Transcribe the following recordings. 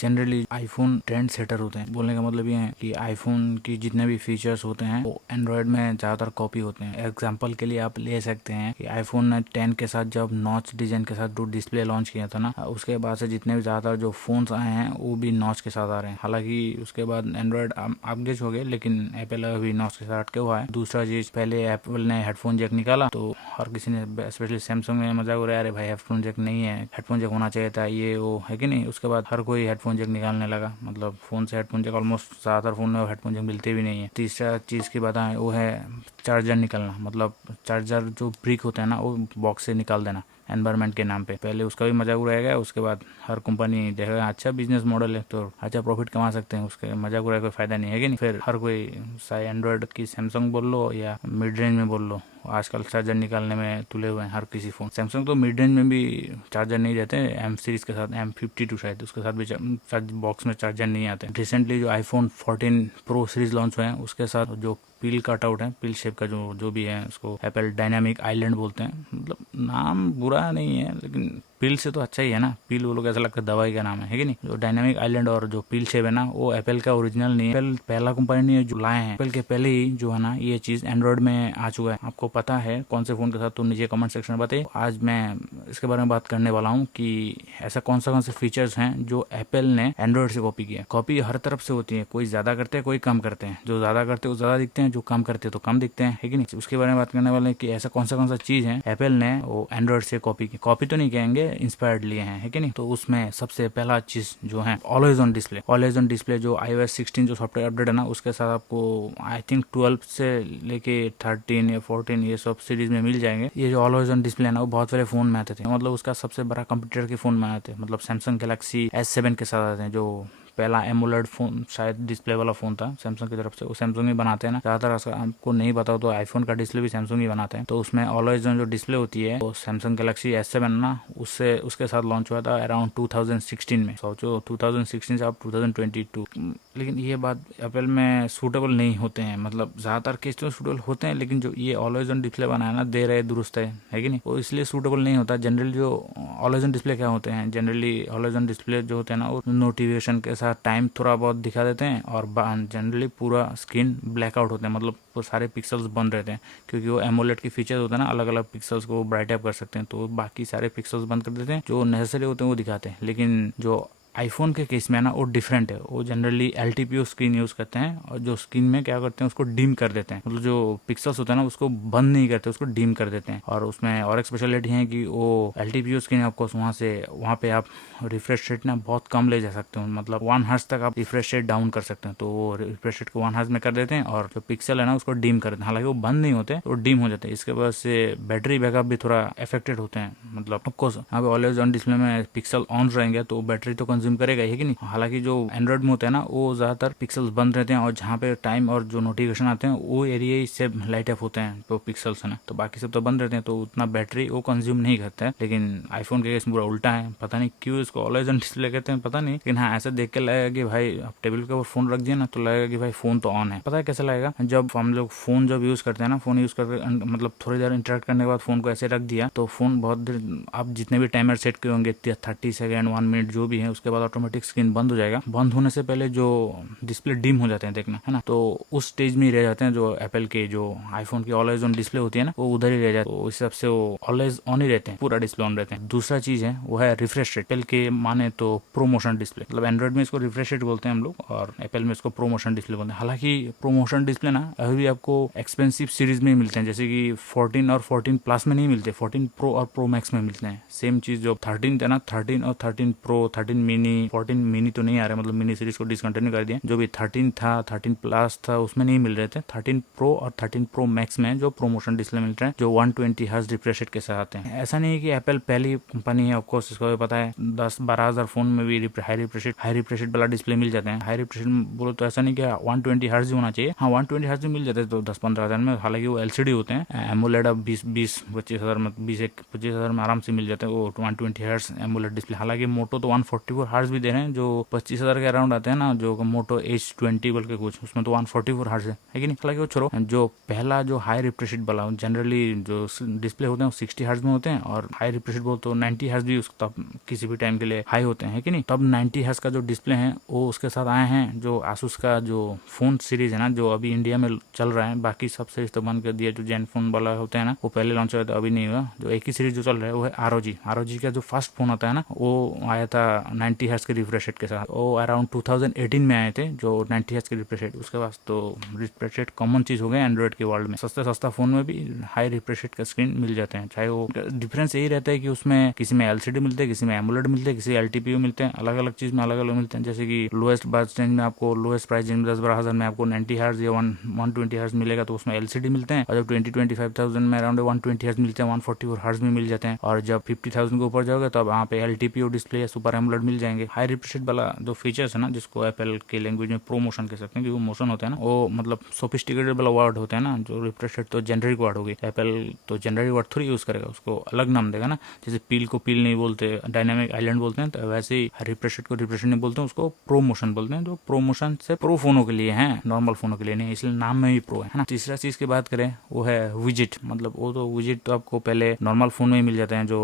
Generally iPhone trend setter होते हैं। बोलने का मतलब ये है कि आईफोन की जितने भी फीचर्स होते हैं वो एंड्रॉयड में ज़्यादातर कॉपी होते हैं। एग्जांपल के लिए आप ले सकते हैं कि आईफोन 10 के साथ जब नॉच डिजाइन के साथ जो डिस्प्ले लॉन्च किया था ना, उसके बाद से जितने भी ज़्यादातर जो फोन्स आए हैं वो भी नॉच के साथ आ रहे हैं। हालांकि उसके बाद एंड्रॉयड अपग्रेड हो गए, लेकिन एप्पल अभी नॉच के साथ अटके हुआ है। दूसरा चीज, पहले एप्पल ने हेडफोन जैक निकाला तो हर किसी ने, स्पेशली सैमसंग में मजाक उड़ाया, अरे भाई हेडफोन जैक नहीं है, हेडफोन जैक होना चाहिए था, ये वो है कि नहीं। उसके बाद हर कोई हेडफोन जैक निकालने लगा, मतलब फोन से हेडफोन जैक ऑलमोस्ट ज़्यादातर फोन में हेडफोन जैक मिलते भी नहीं है। तीसरा चीज़ की बात है वो है चार्जर निकलना, मतलब चार्जर जो ब्रिक होता है ना वो बॉक्स से निकाल देना एनवायरनमेंट के नाम पे। पहले उसका भी मजाक उड़ाया गया, उसके बाद हर कंपनी देखेगा अच्छा बिजनेस मॉडल है तो अच्छा प्रॉफिट कमा सकते हैं, उसके मजाक उड़ाया कोई फायदा नहीं है कि नहीं। फिर हर कोई, चाहे एंड्रॉयड की सैमसंग बोल लो या मिड रेंज में बोल लो, आजकल चार्जर निकालने में तुले हुए हैं हर किसी फोन। सैमसंग तो मिड रेंज में भी चार्जर नहीं देते, एम सीरीज के साथ M52 शायद उसके साथ भी बॉक्स में चार्जर नहीं आते। रिसेंटली जो आईफोन 14 प्रो सीरीज लॉन्च हुए हैं उसके साथ जो पील कटआउट है, पील शेप का जो भी है, उसको एप्पल डायनामिक आइलैंड बोलते हैं। मतलब नाम बुरा नहीं है, लेकिन पील से तो अच्छा ही है ना। पील वो लोग ऐसा लगता है दवाई का नाम है कि नहीं। जो डायनामिक आइलैंड और जो पील शेप है ना वो एप्पल का ओरिजिनल नहीं है। एप्पल पहला कंपनी नहीं है जो लाए हैं। एप्पल के पहले ही जो है ना ये चीज एंड्रॉइड में आ चुका है। आपको पता है कौन से फोन के साथ, तो नीचे कमेंट सेक्शन में बताइए। आज मैं इसके बारे में बात करने वाला हूँ कि ऐसा कौन से फीचर्स हैं जो एप्पल ने एंड्रॉइड से कॉपी किया। कॉपी हर तरफ से होती है, कोई ज्यादा करते हैं कोई कम करते हैं। जो ज्यादा करते हैं वो ज्यादा दिखते हैं, जो कम करते हैं तो कम दिखते हैं, है कि नहीं। उसके बारे में बात करने वाले हैं कि ऐसा कौन सा चीज है एप्पल ने वो एंड्रॉइड से कॉपी की। कॉपी तो नहीं कहेंगे, इंस्पायर्ड लिए हैं, है कि नहीं। तो उसमें सबसे पहला चीज जो है always on display. Always on display जो iOS 16 जो सॉफ्टवेयर अपडेट है ना उसके साथ आपको आई थिंक 12 से लेके 13 या 14 ये सब सीरीज में मिल जाएंगे। ये जो ऑलवेज ऑन डिस्प्ले है ना वो बहुत सारे फोन में आते थे, मतलब उसका सबसे बड़ा कंप्यूटर के फोन में आते थे। मतलब सैमसंग गैलेक्सी S7 के साथ आते हैं, जो पहला एमोलेड फोन शायद डिस्प्ले वाला फोन था सैमसंग की तरफ से। वो सैमसंग ही बनाते हैं ना ज्यादातर। आपको नहीं पता तो आईफोन का डिस्प्ले भी सैमसंग ही बनाते हैं। तो उसमें ऑलवेज ऑन जो डिस्प्ले होती है वो सैमसंग गैलेक्सी S7 ना उससे उसके साथ लॉन्च हुआ था अराउंड 2016 में। सोचो 2016 से आप 2022। लेकिन ये बात एप्पल में सूटेबल नहीं होते हैं, मतलब ज्यादातर केस तो सूटेबल होते हैं, लेकिन जो ये ऑलवेज ऑन डिस्प्ले बनाया ना दे रहे दुरुस्त है कि नहीं, वो इसलिए सूटेबल नहीं होता। जनरली जो ऑलवेज ऑन डिस्प्ले क्या होते हैं, जनरली ऑलवेज ऑन डिस्प्ले जो होते हैं ना वो नोटिफिकेशन के साथ टाइम थोड़ा बहुत दिखा देते हैं और जनरली पूरा स्क्रीन ब्लैकआउट होते हैं, मतलब वो सारे पिक्सल्स बंद रहते हैं। क्योंकि वो एमोलेड की फीचर्स होते हैं ना, अलग अलग पिक्सल्स को ब्राइट अप कर सकते हैं, तो बाकी सारे पिक्सल्स बंद कर देते हैं, जो नेसेसरी होते हैं वो दिखाते हैं। लेकिन जो आईफोन के केस में ना वो डिफरेंट है। वो जनरली LTPO स्क्रीन यूज करते हैं और जो स्क्रीन में क्या करते हैं उसको डिम कर देते हैं, मतलब जो पिक्सल्स होता है ना उसको बंद नहीं करते, उसको डिम कर देते हैं। और उसमें और एक स्पेशलिटी है कि वो LTPO स्क्रीन आपको वहाँ पे आप रिफ्रेश रेट ना बहुत कम ले जा सकते हो, मतलब 1 हर्ट्ज तक आप रिफ्रेश रेट डाउन कर सकते हैं। तो वो रिफ्रेश रेट को 1 हर्ट्ज में कर देते हैं और जो पिक्सल है ना उसको डिम कर देते हैं। हालांकि वो बंद नहीं होते, वो डिम हो जाते हैं। इसके वजह से बैटरी बैकअप भी थोड़ा अफेक्टेड होते हैं। मतलब ऑफकोर्स यहाँ पे ऑलवेज ऑन डिस्प्ले में पिक्सल ऑन रहेंगे तो बैटरी तो कंज्यूम करेगा ही कि नहीं। हालांकि जो एंड्रॉइड में होता है ना वो ज्यादातर पिक्सल्स बंद रहते हैं और जहाँ पे टाइम और जो नोटिफिकेशन आते हैं वो एरिया ही से लाइट अप होते हैं तो पिक्सल्स है ना, तो बाकी सब तो बंद रहते हैं, तो उतना बैटरी वो कंज्यूम नहीं करता है। लेकिन आईफोन के केस पूरा उल्टा है, पता नहीं क्यों इसको ऑलवेज ऑन डिस्प्ले कहते हैं, पता नहीं। लेकिन हाँ ऐसा देख के लगेगा कि भाई आप टेबल के ऊपर फोन रख दिया ना तो लगेगा कि भाई फोन तो ऑन है। पता है कैसे लगेगा, जब हम लोग फोन जब यूज करते हैं ना, फोन यूज करके मतलब थोड़ी देर इंटरेक्ट करने के बाद फोन को ऐसे रख दिया तो फोन बहुत देर, आप जितने भी टाइमर सेट किए होंगे 30 सेकेंड 1 मिनट जो भी है, उसके बाद ऑटोमेटिक स्क्रीन बंद हो जाएगा। बंद होने से पहले जो डिस्प्ले डिम हो जाते हैं देखना है ना, तो उस स्टेज में ही रह जाते हैं। जो एप्पल के जो आईफोन की ऑलवेज ऑन डिस्प्ले होती है ना वो उधर ही रह जाते हैं, तो इस हिसाब से वो ऑलवेज ऑन ही रहते हैं, पूरा डिस्प्ले ऑन रहते हैं। दूसरा चीज है वो है रिफ्रेश रेट। एप्पल के माने तो प्रोमोशन डिस्प्ले, मतलब एंड्रॉइड में इसको रिफ्रेश रेट बोलते हैं हम लोग और एप्पल में इसको प्रोमोशन डिस्प्ले बोलते हैं। हालांकि प्रोमोशन डिस्प्ले ना अभी भी आपको एक्सपेंसिव सीरीज में मिलते हैं, जैसे कि 14 और 14 प्लस में नहीं मिलते, 14 प्रो और प्रो मैक्स में मिलते हैं। सेम चीज जो 13 है ना, 13 और 13 प्रो, 13 मिनी, 14 मिनी तो नहीं आ रहे, मतलब मिनी सीरीज को डिसकंटिन्यू कर दिया। जो भी 13 था, 13 प्लस था उसमें नहीं मिल रहे थे। 13 प्रो और 13 प्रो मैक्स में जो प्रोमोशन डिस्प्ले मिल रहे हैं जो 120 हर्ट्ज रिफ्रेश रेट के साथ आते हैं। ऐसा नहीं है कि एप्पल पहली कंपनी है, ऑफकोर्स इसको भी पता है 10-12 हजार फोन में भी हाई रिफ्रेश रेट वाला डिस्प्ले मिल जाते हैं। हाई रिफ्रेश बोलो तो ऐसा नहीं कि 120 हर्ट्ज होना चाहिए, हाँ 120 हर्ट्ज मिल जाते हैं तो 10-15 हजार में। हालांकि वो LCD होते हैं, एमोलेड अब 20-25 हजार में 20-25 हजार में आराम से मिल जाते हैं वो 120 हर्ट्ज एमोलेड डिस्प्ले। हालांकि मोटो तो 144 हार्ट्स भी दे रहे हैं जो 25,000 के अराउंड आते हैं ना, जो मोटो H20 बोल के कुछ, उसमें तो 144 हार्ट्स है कि नहीं। हालांकि वो छोड़ो, जो पहला जो हाई रिफ्रेश रेट वाला जनरली जो डिस्प्ले होते हैं वो 60 हर्ट्ज में होते हैं, और हाई रिफ्रेश रेट बोल तो 90 हर्ट्ज भी तब किसी भी टाइम के लिए हाई होते हैं कि नहीं। तब 90 हर्ट्ज का जो डिस्प्ले है वो उसके साथ आए हैं। जो आसूस का जो फोन सीरीज है ना, जो अभी इंडिया में चल रहा है, बाकी सब सीरीज तो बंद कर दिया। जो जेन फोन वाला होते हैं ना, वो पहले लॉन्च हुआ था, अभी नहीं हुआ। जो एक ही सीरीज जो चल रहा है वो है ROG का जो फर्स्ट फोन आता है ना, वो आया था 90 हर्ट्ज के रिफ्रेश रेट के साथ। वो अराउंड 2018 में आए थे जो 90 हर्ट्ज के रिफ्रेश रेट। उसके बाद तो रिफ्रेश रेट कॉमन चीज हो गया एंड्रॉइड के वर्ल्ड में। सस्ता फोन में भी हाई रिफ्रेश रेट का स्क्रीन मिल जाते हैं। चाहे वो डिफरेंस यही रहता है कि उसमें किसी में LCD मिलते हैं, किसी में एमोलेड मिलते हैं, किसी LTPO मिलते हैं। अलग अलग चीज में अलग अलग मिलते हैं। जैसे कि लोएस्ट बजट रेंज में आपको, लोएस्ट प्राइस रेंज में 10-12 हज़ार में आपको 90 हर्ट्ज या 120 हर्ट्ज मिलेगा, तो उसमें LCD मिलते हैं। और जब 20-25,000 में अराउंड 120 हर्ट्ज मिलते हैं, 144 हर्ट्ज में मिल जाते हैं। और जब 50,000 के ऊपर जाओगे तब वहाँ पे LTPO डिस्प्ले या सुपर एमोलेड मिल जाएंगे। हाई रिफ्रेश रेट वाला जो फीचर्स है ना, जिसको एप्पल के लैंग्वेज में प्रो मोशन कह सकते हैं, क्योंकि मोशन होता है ना, वो मतलब सोफिस्टिकेटेड वाला वर्ड होता है ना। जो रिफ्रेश रेट तो जेनरिक वर्ड होगी, एप्पल तो जेनरिक वर्ड थोड़ी यूज करेगा, उसको अलग नाम देगा ना। जैसे पील को पील नहीं बोलते, डायनामिक आइलैंड बोलते हैं, तो वैसे ही रिफ्रेश रेट को रिफ्रेश नहीं बोलते हैं, उसको प्रो मोशन बोलते हैं। जो प्रो मोशन से प्रो फोनों के लिए है, नॉर्मल फोनों के लिए नहीं, इसलिए नाम में भी प्रो है ना। तीसरा चीज की बात करें वो है विजिट। मतलब वो तो विजिट तो आपको पहले नॉर्मल फोन में ही मिल जाते हैं। जो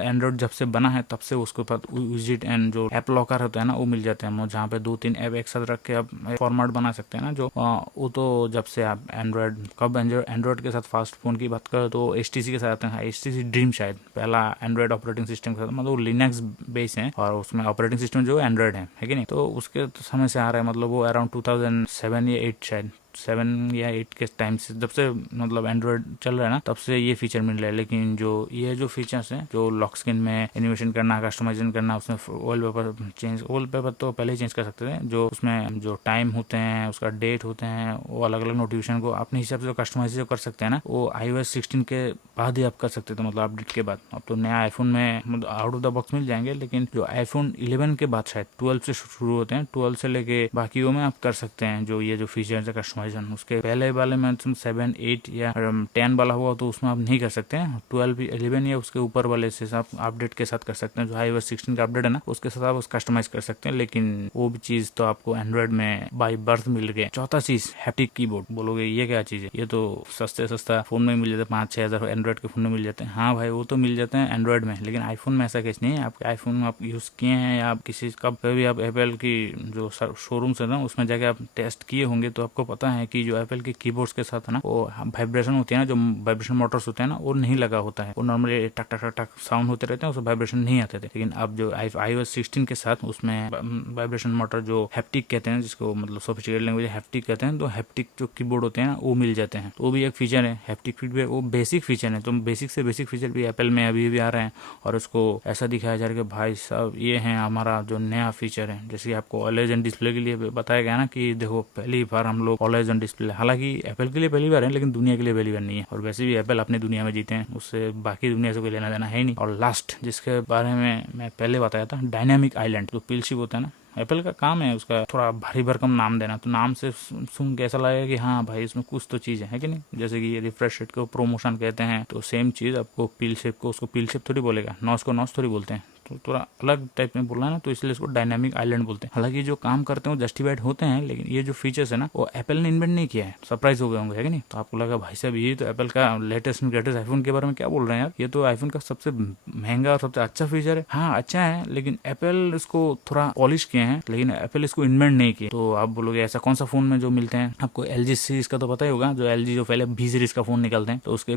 एंड्रॉइड जब से बना है तब से उसके बाद विजिट एंड जो ऐप लॉकर होता है ना, वो मिल जाते हैं, जहाँ पे 2-3 ऐप एक साथ रख के आप फॉर्मेट बना सकते हैं ना। जो वो तो जब से आप एंड्रॉइड के साथ फास्ट फोन की बात करें तो HTC के साथ आते हैं। HTC ड्रीम शायद पहला एंड्रॉइड ऑपरेटिंग सिस्टम के साथ, मतलब वो लिनक्स बेस है और उसमें ऑपरेटिंग सिस्टम जो एंड्रॉइड है कि नहीं। तो उसके समय से आ रहा है, मतलब वो अराउंड 2007 या 8 शायद 7 या 8 के टाइम से, जब से मतलब एंड्रॉइड चल रहा है ना, तब से ये फीचर मिल रहा है। लेकिन जो ये जो फीचर्स हैं, जो लॉक स्क्रीन में एनिमेशन करना, कस्टमाइजेशन करना, उसमें वॉलपेपर तो पहले ही चेंज कर सकते थे। जो उसमें जो टाइम होते हैं, उसका डेट होते हैं, वो अलग अलग नोटिफिकेशन को अपने हिसाब से कस्टमाइज कर सकते हैं ना, वो iOS 16 के बाद ही आप कर सकते थे, मतलब अपडेट के बाद। अब तो नया आईफोन में मतलब आउट ऑफ द बॉक्स मिल जाएंगे, लेकिन जो iPhone 11 के बाद शायद 12 से शुरू होते हैं, 12 से लेके बाकियों में आप कर सकते हैं जो ये जो फीचर्स है कस्टमाइज। उसके पहले वाले में 7, 8 या 10 वाला हुआ तो उसमें आप नहीं कर सकते हैं। 12, 11 या उसके ऊपर वाले से आप अपडेट के साथ कर सकते हैं। जो iOS 16 का अपडेट है ना, उसके साथ आप उस कस्टमाइज कर सकते हैं। लेकिन वो भी चीज तो आपको एंड्रॉइड में बाय बर्थ मिल गए। चौथा चीज हैप्टिक कीबोर्ड। बोलोगे ये क्या चीज है? ये तो सस्ता फोन में मिल जाता है, 5-6 हज़ार एंड्रॉइड के फोन में मिल जाते हैं। हाँ भाई, वो तो मिल जाते हैं एंड्रॉइड में, लेकिन आईफोन में ऐसा केस नहीं है। आपके आईफोन में आप यूज किए हैं या आप किसी कब भी आप एप्पल की जो शोरूम है ना, उसमें जाके आप टेस्ट किए होंगे, तो आपको पता है कि जो एप्पल के कीबोर्ड्स के साथ है ना, वो वाइब्रेशन होती है ना, जो वाइब्रेशन मोटर्स होते हैं ना, वो नहीं लगा होता है। वो नॉर्मली टक टक टक टक साउंड होते रहते हैं, उसमें वाइब्रेशन नहीं आते थे। लेकिन अब जो iOS 16 के साथ उसमें वाइब्रेशन मोटर जो हैप्टिक कहते हैं, जिसको मतलब सोफिस्टिकेटेड लैंग्वेज हैप्टिक कहते हैं, तो हैप्टिक जो कीबोर्ड होते हैं ना, वो मिल जाते हैं। तो वो भी एक फीचर है। हैप्टिक फीडबैक वो बेसिक फीचर है, तो बेसिक से बेसिक फीचर भी एप्पल में अभी भी आ रहे हैं, और उसको ऐसा दिखाया जा रहा है कि भाई साहब ये है हमारा जो नया फीचर है। जैसे आपको ऑलवेज ऑन डिस्प्ले के लिए बताया गया ना कि देखो पहली बार हम लोग ऑलवेज ऑन डिस्प्ले, हालांकि एप्पल के लिए पहली बार है, लेकिन दुनिया के लिए पहली बार नहीं है। और वैसे भी एप्पल अपनी दुनिया में जीते हैं, उससे बाकी दुनिया से कोई लेना देना है ही नहीं। और लास्ट जिसके बारे में मैं पहले बताया था, डायनामिक आइलैंड, जो पिलशिप होता है ना, एप्पल का काम है उसका थोड़ा भारी भरकम नाम देना। तो नाम से सुन के ऐसा लगेगा कि हाँ भाई इसमें कुछ तो चीज है कि नहीं। जैसे कि ये रिफ्रेश रेट को प्रोमोशन कहते हैं, तो सेम चीज आपको पील शेप को, उसको पील शेप थोड़ी बोलेगा, नॉच को नॉच थोड़ी बोलते हैं, तो थोड़ा अलग टाइप में बोलना है ना, तो इसलिए इसको डायनामिक आइलैंड बोलते हैं। हालांकि जो काम करते हैं वो जस्टिफाइड होते हैं, लेकिन ये जो फीचर्स है ना, वो एप्पल ने इन्वेंट नहीं किया है। सरप्राइज हो गए होंगे है कि नहीं। तो आपको लगा भाई साहब ये तो एप्पल का लेटेस्ट ग्रेटेस्ट आईफोन के बारे में क्या बोल रहे हैं यार, ये तो आईफोन का सबसे महंगा और सबसे अच्छा फीचर है। हाँ अच्छा है, लेकिन एप्पल इसको थोड़ा पॉलिश किए हैं, लेकिन एप्पल इसको इन्वेंट नहीं किया। तो आप बोलोगे ऐसा कौन सा फोन में जो मिलते हैं? आपको LG सीरीज का तो पता ही होगा, जो LG जो पहले B सीरीज का फोन निकलते हैं, तो उसके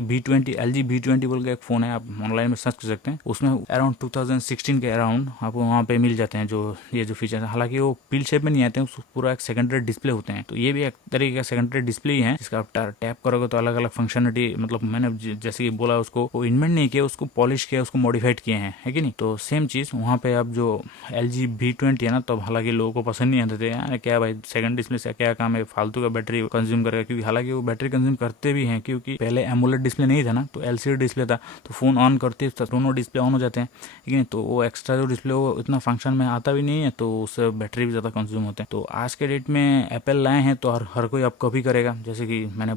LG B20 बोल के एक फोन है, आप ऑनलाइन में सर्च कर सकते हैं। उसमें अराउंड 2016 के अराउंड आपको वहाँ पे मिल जाते हैं जो ये जो फीचर है। हालांकि वो पिल शेप में नहीं आते हैं, पूरा एक सेकेंडरी डिस्प्ले होते हैं। तो ये भी एक तरीके का सेकेंडरी डिस्प्ले ही है, जिसका आप टैप करोगे तो अलग अलग फंक्शनलिटी, मतलब मैंने जैसे कि बोला उसको वो इन्वेंट नहीं किया, उसको पॉलिश किया, उसको मॉडिफाइड किए हैं है कि नहीं। तो सेम चीज वहाँ पे अब जो LG B20 है ना, तो हालांकि लोगों को पसंद नहीं आते थे यार, क्या भाई सेकंड डिस्प्ले से क्या काम है, फालतू का बैटरी कंज्यूम करेगा। क्योंकि हालांकि वो बैटरी कंज्यूम करते भी हैं, क्योंकि पहले एमोलेड डिस्प्ले नहीं था ना, तो LCD डिस्प्ले था, तो फोन ऑन करते दोनों डिस्प्ले ऑन हो जाते हैं, लेकिन तो वो एक्स्ट्रा जो डिस्प्ले वो इतना फंक्शन में आता भी नहीं है, तो उससे बैटरी भी ज़्यादा कंज्यूम होते हैं। तो आज के डेट में एप्पल लाए हैं तो हर कोई अब कॉपी करेगा। जैसे कि मैंने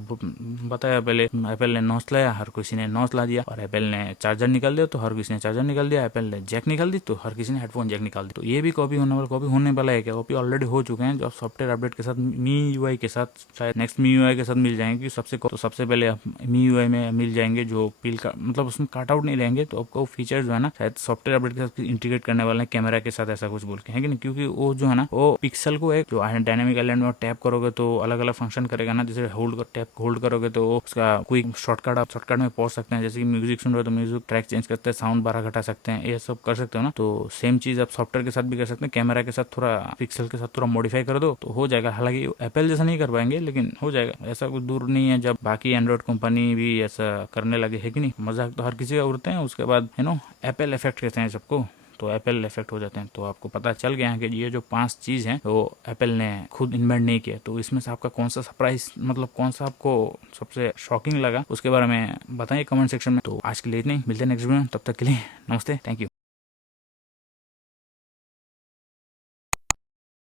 बताया पहले, एप्पल ने नॉच लाया, हर किसी ने नॉच ला दिया, और एप्पल ने चार्जर निकाल दिया तो हर किसी ने चार्जर निकाल दिया, एप्पल ने जैक निकाल दी तो हर किसी ने हेडफोन जैक निकाल दी। तो ये भी कॉपी होने वाला है क्या? कॉपी ऑलरेडी हो चुके हैं, जो सॉफ्टवेयर अपडेट के साथ MIUI के साथ, शायद नेक्स्ट MIUI के साथ मिल जाएंगे। सबसे पहले MIUI में मिल जाएंगे, जो पील का मतलब उसमें काट आउट नहीं रहेंगे। तो आपको फीचर जो है ना शायद सॉफ्टवेयर अपडेट के साथ इंटीग्रेट करने वाले हैं कैमरा के साथ, ऐसा कुछ बोल के है कि नहीं। क्योंकि वो जो है ना वो पिक्सल को एक जो डायनामिक आइलैंड में टैप करोगे तो अलग अलग फंक्शन करेगा ना। जैसे टैप होल्ड करोगे तो उसका क्विक शॉर्टकट में पहुंच सकते हैं। जैसे कि म्यूजिक सुन रहे हो तो म्यूजिक ट्रैक चेंज करते हैं, साउंड 12 घटा सकते हैं, ये सब कर सकते हो ना। तो सेम चीज आप सॉफ्टवेयर के साथ भी कर सकते हैं, कैमरा के साथ थोड़ा पिक्सल के साथ थोड़ा मॉडिफाई कर दो तो हो जाएगा। हालांकि एप्पल जैसा नहीं कर पाएंगे लेकिन हो जाएगा, ऐसा कुछ दूर नहीं है जब बाकी एंड्रॉइड कंपनी भी ऐसा करने लगे, है कि नहीं। मजाक तो हर किसी का उड़ते हैं, उसके बाद एप्पल इफेक्ट कहते हैं सबको, तो एप्पल इफेक्ट हो जाते हैं। तो आपको पता चल गया है कि ये जो 5 चीज़ हैं वो एप्पल ने खुद इन्वेंट नहीं किया। तो इसमें से आपका कौन सा सरप्राइज, मतलब कौन सा आपको सबसे शॉकिंग लगा, उसके बारे में बताइए कमेंट सेक्शन में। तो आज के लिए इतना ही, मिलते हैं नेक्स्ट वीडियो में, तब तक के लिए नमस्ते, थैंक यू।